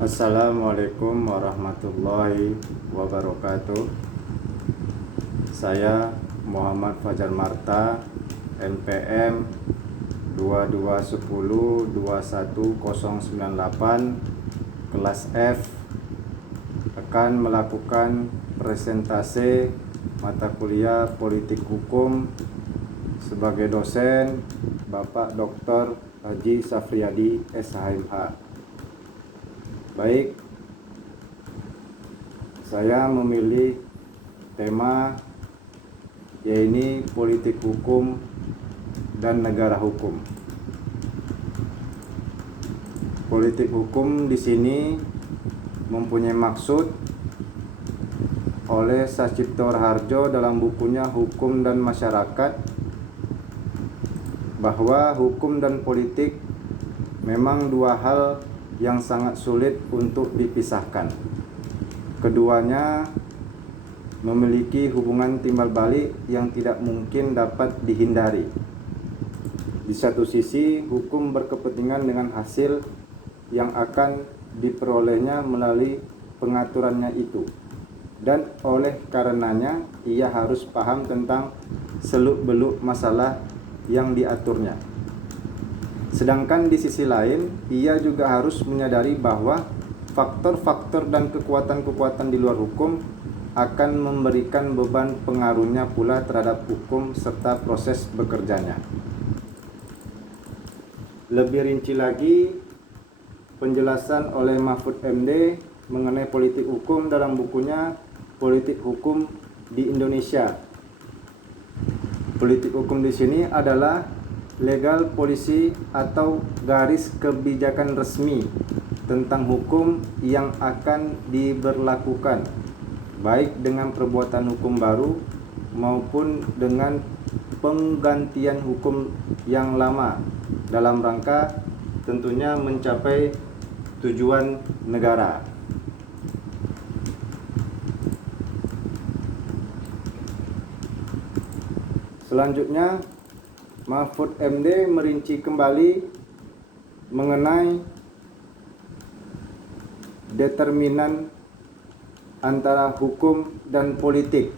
Assalamualaikum warahmatullahi wabarakatuh. Saya Muhammad Fajar Marta, NPM 2210-21098 kelas F, akan melakukan presentasi mata kuliah Politik Hukum sebagai dosen Bapak Dr. Haji Safriyadi SHMH. Baik, saya memilih tema yaitu politik hukum dan negara hukum. Politik hukum di sini mempunyai maksud oleh Sacipto Raharjo dalam bukunya Hukum dan Masyarakat, bahwa hukum dan politik memang dua hal yang sangat sulit untuk dipisahkan. Keduanya memiliki hubungan timbal balik yang tidak mungkin dapat dihindari. Di satu sisi, hukum berkepentingan dengan hasil yang akan diperolehnya melalui pengaturannya itu, dan oleh karenanya ia harus paham tentang seluk-beluk masalah yang diaturnya. Sedangkan di sisi lain, ia juga harus menyadari bahwa faktor-faktor dan kekuatan-kekuatan di luar hukum akan memberikan beban pengaruhnya pula terhadap hukum serta proses bekerjanya. Lebih rinci lagi, penjelasan oleh Mahfud MD mengenai politik hukum dalam bukunya Politik Hukum di Indonesia. Politik hukum di sini adalah legal policy atau garis kebijakan resmi tentang hukum yang akan diberlakukan, baik dengan perbuatan hukum baru maupun dengan penggantian hukum yang lama, dalam rangka tentunya mencapai tujuan negara. Selanjutnya, Mahfud MD merinci kembali mengenai determinan antara hukum dan politik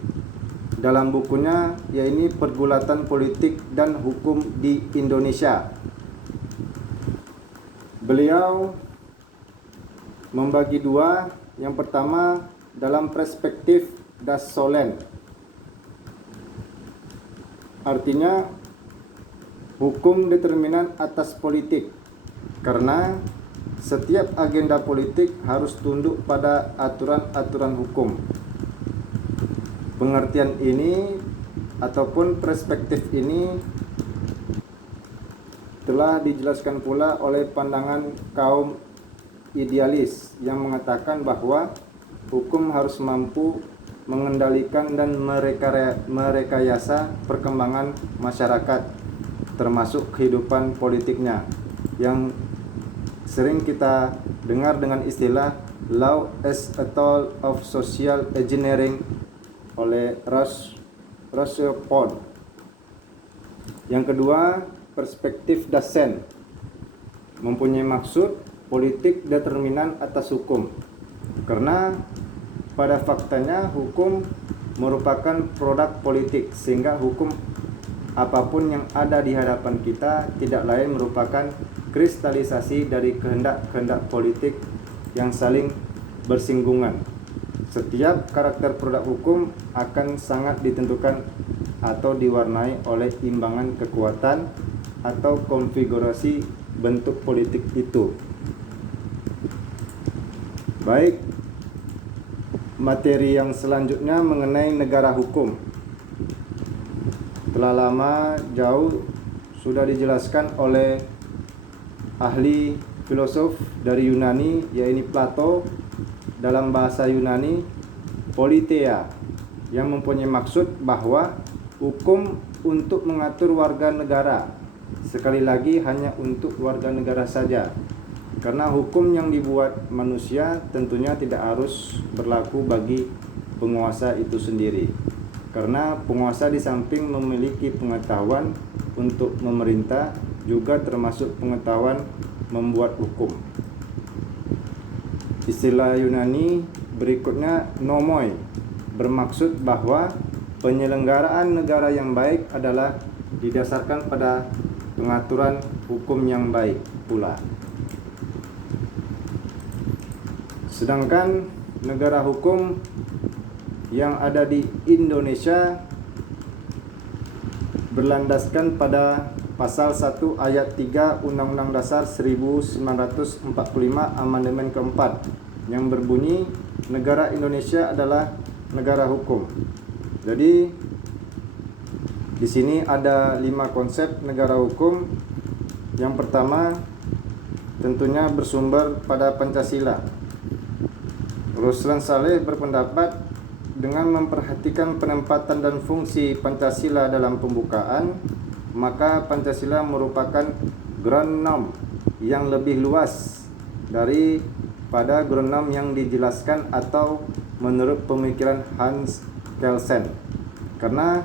dalam bukunya, yaitu Pergulatan Politik dan Hukum di Indonesia. Beliau membagi dua. Yang pertama dalam perspektif Das Solem, artinya hukum determinan atas politik, karena setiap agenda politik harus tunduk pada aturan-aturan hukum. Pengertian ini ataupun perspektif ini telah dijelaskan pula oleh pandangan kaum idealis yang mengatakan bahwa hukum harus mampu mengendalikan dan merekayasa perkembangan masyarakat, termasuk kehidupan politiknya, yang sering kita dengar dengan istilah law as a tool of social engineering oleh Rutherford. Yang kedua, perspektif Dasein mempunyai maksud politik determinan atas hukum, karena pada faktanya hukum merupakan produk politik, sehingga hukum apapun yang ada di hadapan kita tidak lain merupakan kristalisasi dari kehendak-kehendak politik yang saling bersinggungan. Setiap karakter produk hukum akan sangat ditentukan atau diwarnai oleh imbangan kekuatan atau konfigurasi bentuk politik itu. Baik, materi yang selanjutnya mengenai negara hukum. Telah lama jauh sudah dijelaskan oleh ahli filosof dari Yunani, yaitu Plato, dalam bahasa Yunani politeia, yang mempunyai maksud bahwa hukum untuk mengatur warga negara, sekali lagi hanya untuk warga negara saja, karena hukum yang dibuat manusia tentunya tidak harus berlaku bagi penguasa itu sendiri. Karena penguasa di samping memiliki pengetahuan untuk memerintah, juga termasuk pengetahuan membuat hukum. istilah Yunani berikutnya nomoi, bermaksud bahwa penyelenggaraan negara yang baik adalah didasarkan pada pengaturan hukum yang baik pula. Sedangkan negara hukum yang ada di Indonesia berlandaskan pada pasal 1 ayat 3 Undang-Undang Dasar 1945 Amandemen keempat yang berbunyi negara Indonesia adalah negara hukum. Jadi di sini ada 5 konsep negara hukum. Yang pertama tentunya bersumber pada Pancasila. Ruslan Saleh berpendapat dengan memperhatikan penempatan dan fungsi Pancasila dalam pembukaan, maka Pancasila merupakan ground norm yang lebih luas daripada ground norm yang dijelaskan atau menurut pemikiran Hans Kelsen. Karena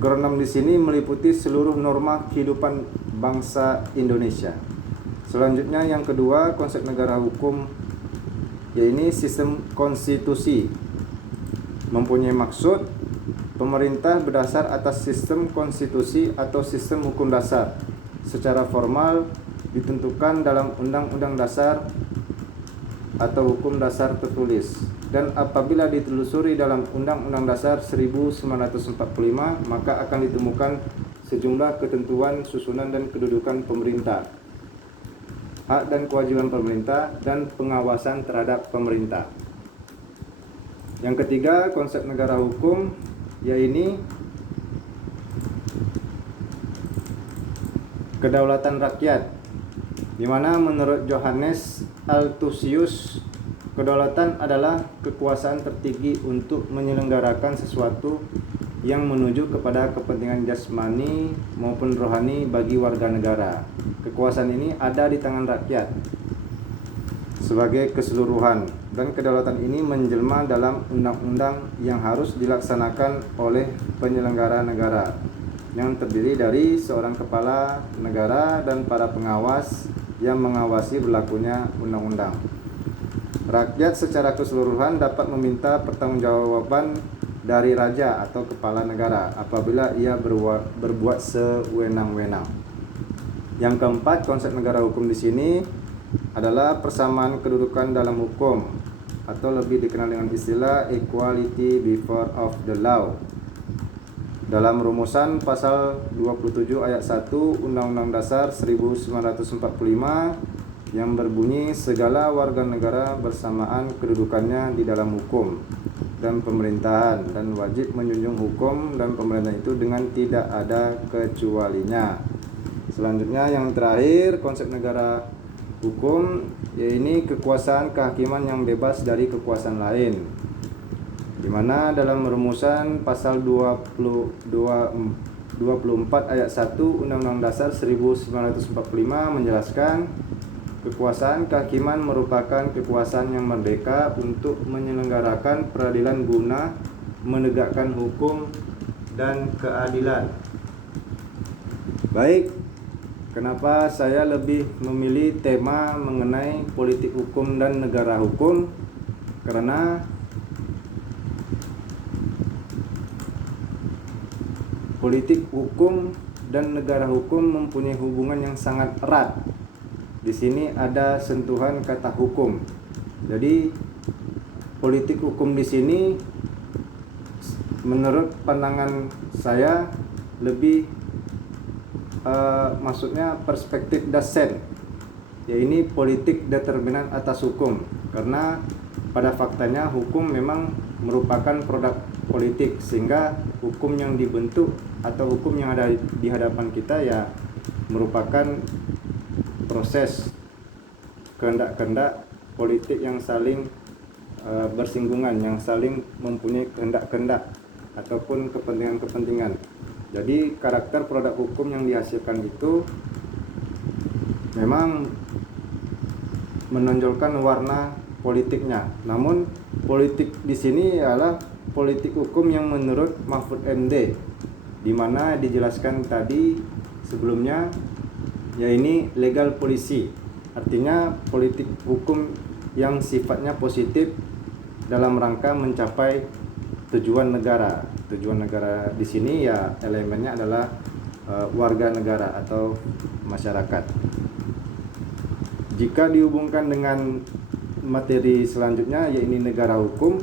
ground norm di sini meliputi seluruh norma kehidupan bangsa Indonesia. Selanjutnya yang kedua, konsep negara hukum yaitu sistem konstitusi. Mempunyai maksud pemerintah berdasar atas sistem konstitusi atau sistem hukum dasar secara formal ditentukan dalam Undang-Undang Dasar atau hukum dasar tertulis, dan apabila ditelusuri dalam Undang-Undang Dasar 1945 maka akan ditemukan sejumlah ketentuan susunan dan kedudukan pemerintah, hak dan kewajiban pemerintah, dan pengawasan terhadap pemerintah. Yang ketiga, konsep negara hukum yaitu kedaulatan rakyat, di mana menurut Johannes Althusius kedaulatan adalah kekuasaan tertinggi untuk menyelenggarakan sesuatu yang menuju kepada kepentingan jasmani maupun rohani bagi warga negara. Kekuasaan ini ada di tangan rakyat sebagai keseluruhan, dan kedaulatan ini menjelma dalam undang-undang yang harus dilaksanakan oleh penyelenggara negara yang terdiri dari seorang kepala negara dan para pengawas yang mengawasi berlakunya undang-undang. Rakyat secara keseluruhan dapat meminta pertanggungjawaban dari raja atau kepala negara apabila ia berbuat sewenang-wenang. Yang keempat, konsep negara hukum di sini adalah persamaan kedudukan dalam hukum, atau lebih dikenal dengan istilah equality before of the law. Dalam rumusan pasal 27 ayat 1 Undang-Undang Dasar 1945 yang berbunyi segala warga negara bersamaan kedudukannya di dalam hukum dan pemerintahan dan wajib menjunjung hukum dan pemerintahan itu dengan tidak ada kecualinya. Selanjutnya yang terakhir, konsep negara hukum yaitu kekuasaan kehakiman yang bebas dari kekuasaan lain, di mana dalam rumusan pasal 24 ayat 1 Undang-Undang Dasar 1945 menjelaskan kekuasaan kehakiman merupakan kekuasaan yang merdeka untuk menyelenggarakan peradilan guna menegakkan hukum dan keadilan. Baik, kenapa saya lebih memilih tema mengenai politik hukum dan negara hukum? Karena politik hukum dan negara hukum mempunyai hubungan yang sangat erat. Di sini ada sentuhan kata hukum. Jadi politik hukum di sini menurut pandangan saya lebih maksudnya perspektif dasen, yaitu politik determinan atas hukum, karena pada faktanya hukum memang merupakan produk politik, sehingga hukum yang dibentuk atau hukum yang ada di hadapan kita ya merupakan proses kehendak-kehendak politik yang saling bersinggungan, yang saling mempunyai kehendak-kehendak ataupun kepentingan-kepentingan. Jadi karakter produk hukum yang dihasilkan itu memang menonjolkan warna politiknya. Namun politik di sini adalah politik hukum yang menurut Mahfud MD, di mana dijelaskan tadi sebelumnya, yaitu legal policy. Artinya politik hukum yang sifatnya positif dalam rangka mencapai tujuan negara. Tujuan negara di sini ya elemennya adalah warga negara atau masyarakat. Jika dihubungkan dengan materi selanjutnya, yaitu negara hukum,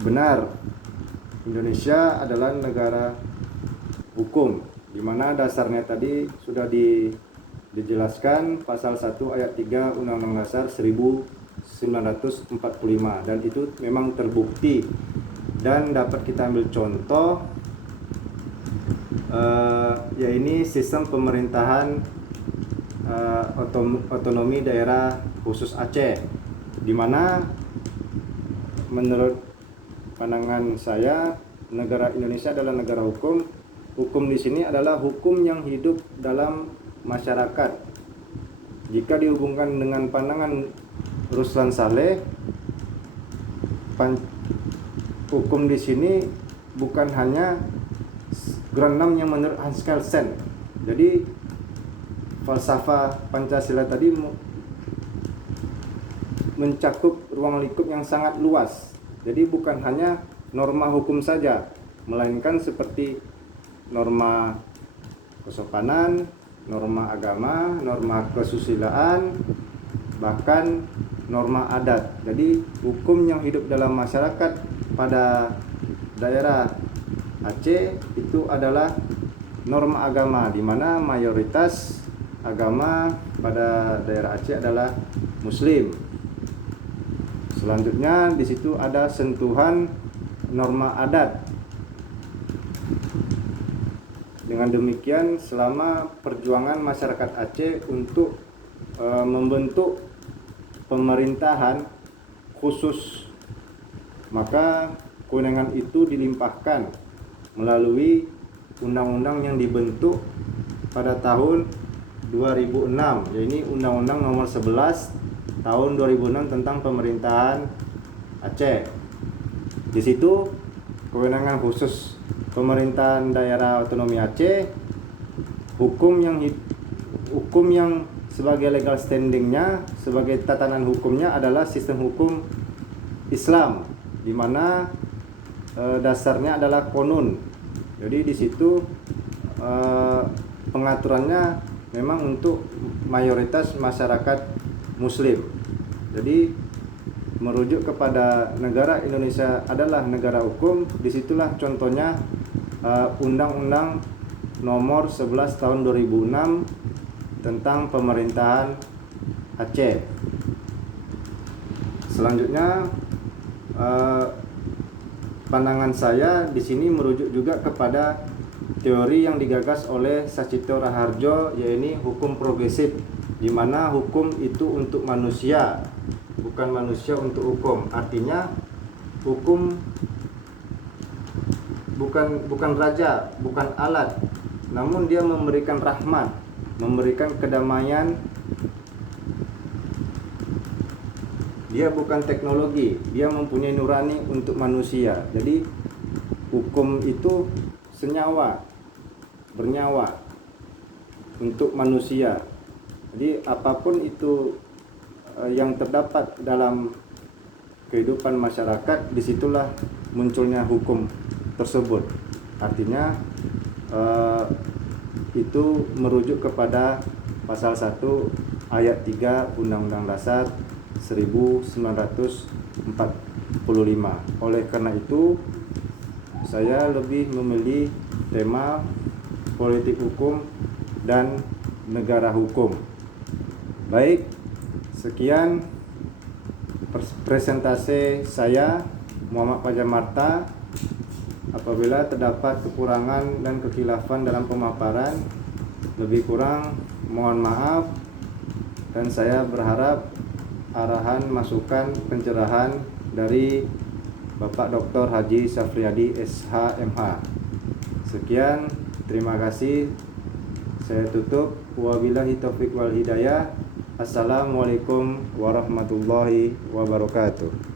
benar, Indonesia adalah negara hukum, di mana dasarnya tadi sudah dijelaskan pasal 1 ayat 3 Undang-Undang Dasar 1945, dan itu memang terbukti dan dapat kita ambil contoh, yaitu sistem pemerintahan otonomi daerah khusus Aceh, di mana menurut pandangan saya negara Indonesia adalah negara hukum. Hukum di sini adalah hukum yang hidup dalam masyarakat. Jika dihubungkan dengan pandangan Ruslan Saleh, hukum di sini bukan hanya Grand 6 yang menurut Hans Kelsen. Jadi falsafah Pancasila tadi mencakup ruang lingkup yang sangat luas. Jadi bukan hanya norma hukum saja, melainkan seperti norma kesopanan, norma agama, norma kesusilaan, bahkan norma adat. Jadi hukum yang hidup dalam masyarakat pada daerah Aceh itu adalah norma agama, di mana mayoritas agama pada daerah Aceh adalah Muslim. Selanjutnya di situ ada sentuhan norma adat. Dengan demikian, selama perjuangan masyarakat Aceh untuk membentuk pemerintahan khusus, maka kewenangan itu dilimpahkan melalui undang-undang yang dibentuk pada tahun 2006, yaitu Undang-Undang Nomor 11 tahun 2006 tentang pemerintahan Aceh. Di situ kewenangan khusus pemerintahan daerah otonomi Aceh, hukum yang sebagai legal standingnya, sebagai tatanan hukumnya adalah sistem hukum Islam, di mana dasarnya adalah konun. Jadi di situ pengaturannya memang untuk mayoritas masyarakat Muslim. Jadi merujuk kepada negara Indonesia adalah negara hukum. Disitulah contohnya Undang-Undang Nomor 11 tahun 2006 tentang pemerintahan Aceh. Selanjutnya pandangan saya di sini merujuk juga kepada teori yang digagas oleh Sachito Raharjo, yaitu hukum progresif, di mana hukum itu untuk manusia, bukan manusia untuk hukum. Artinya hukum bukan raja, bukan alat, namun dia memberikan rahmat, memberikan kedamaian. Dia bukan teknologi, dia mempunyai nurani untuk manusia. Jadi hukum itu senyawa, bernyawa untuk manusia. Jadi apapun itu yang terdapat dalam kehidupan masyarakat, disitulah munculnya hukum tersebut. Artinya itu merujuk kepada pasal 1 ayat 3 Undang-Undang Dasar 1945. Oleh karena itu, saya lebih memilih tema politik hukum dan negara hukum. Baik, sekian presentasi saya, Muhammad Fajar Marta. Apabila terdapat kekurangan dan kekhilafan dalam pemaparan, lebih kurang mohon maaf, dan saya berharap arahan, masukan, pencerahan dari Bapak Dr. Haji Safriadi SH.MH. Sekian, terima kasih. Saya tutup. Wabillahi taufiq wal hidayah. Assalamualaikum warahmatullahi wabarakatuh.